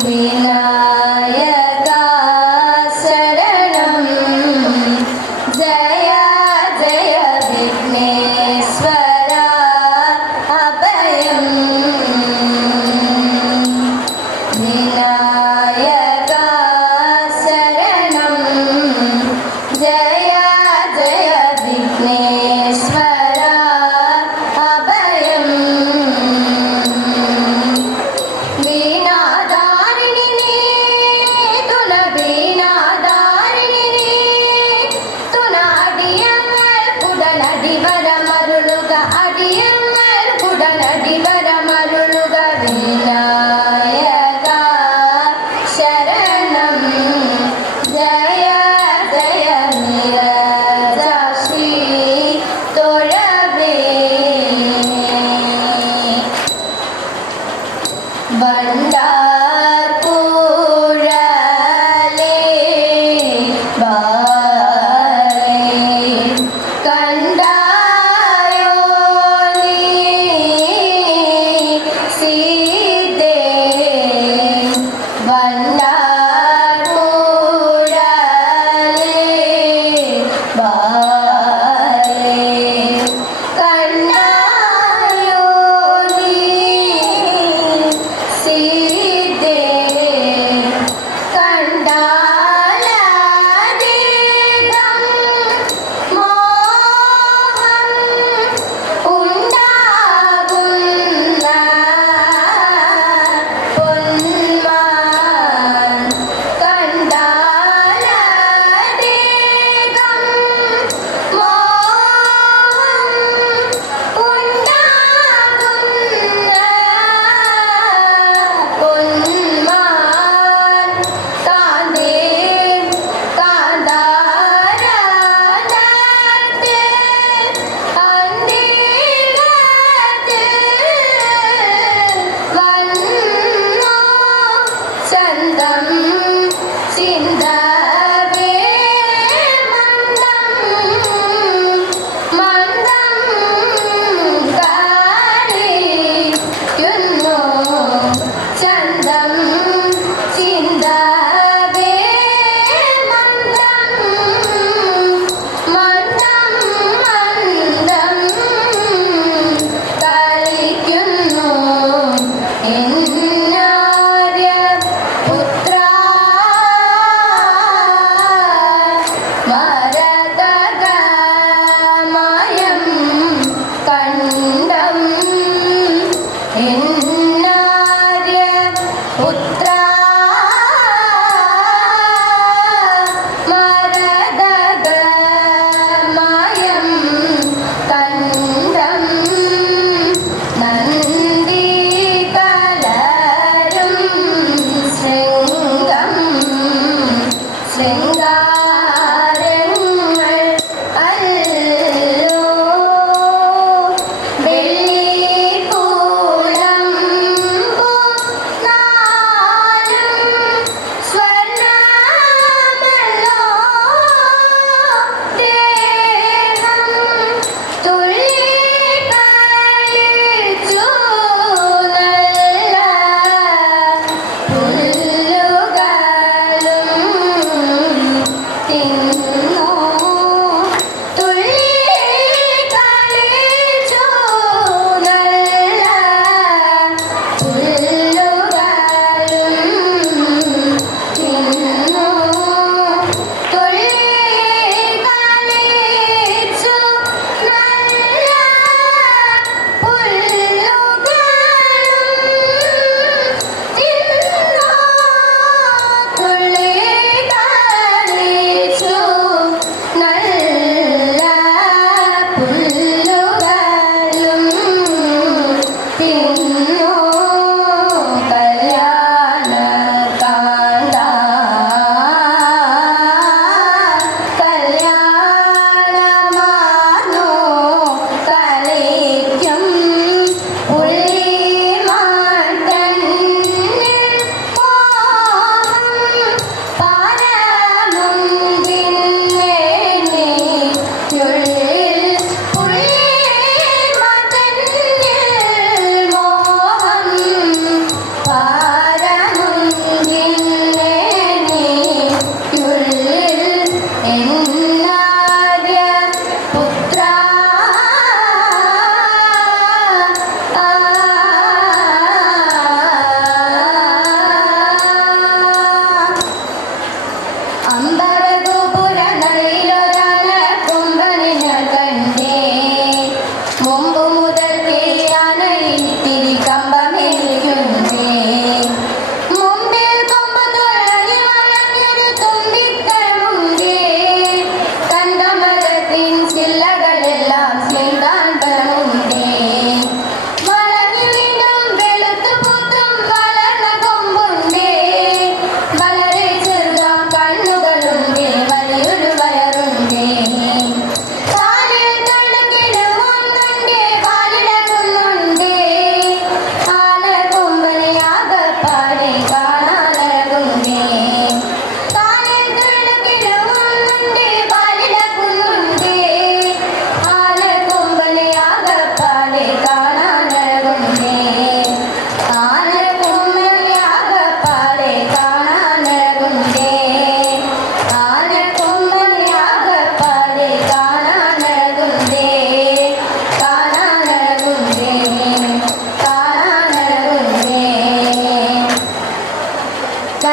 Yeah.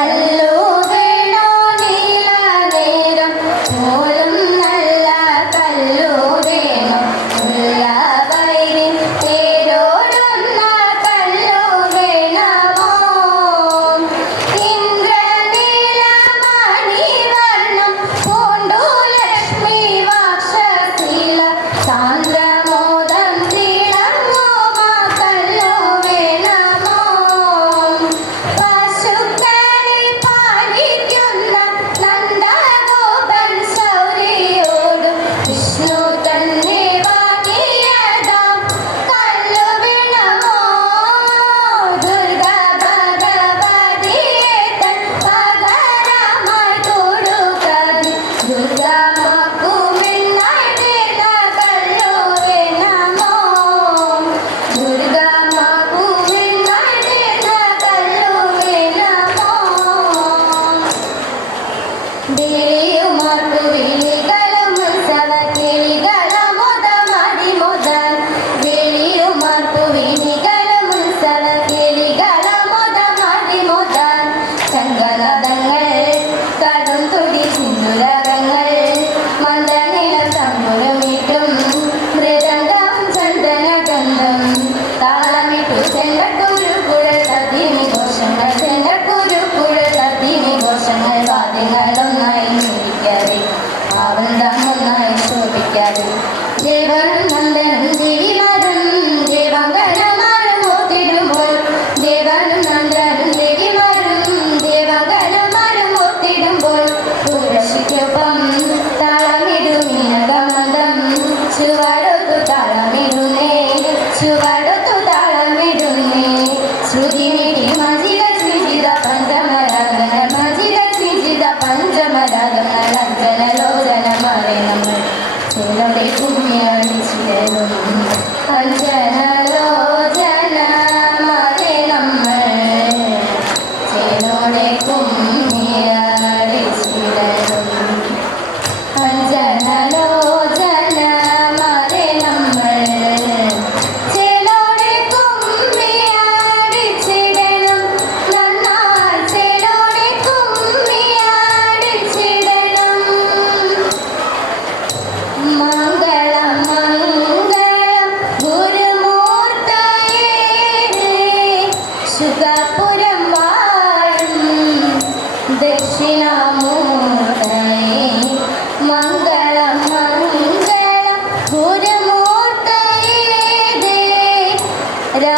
Hello. 감사합니다.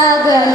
Brother.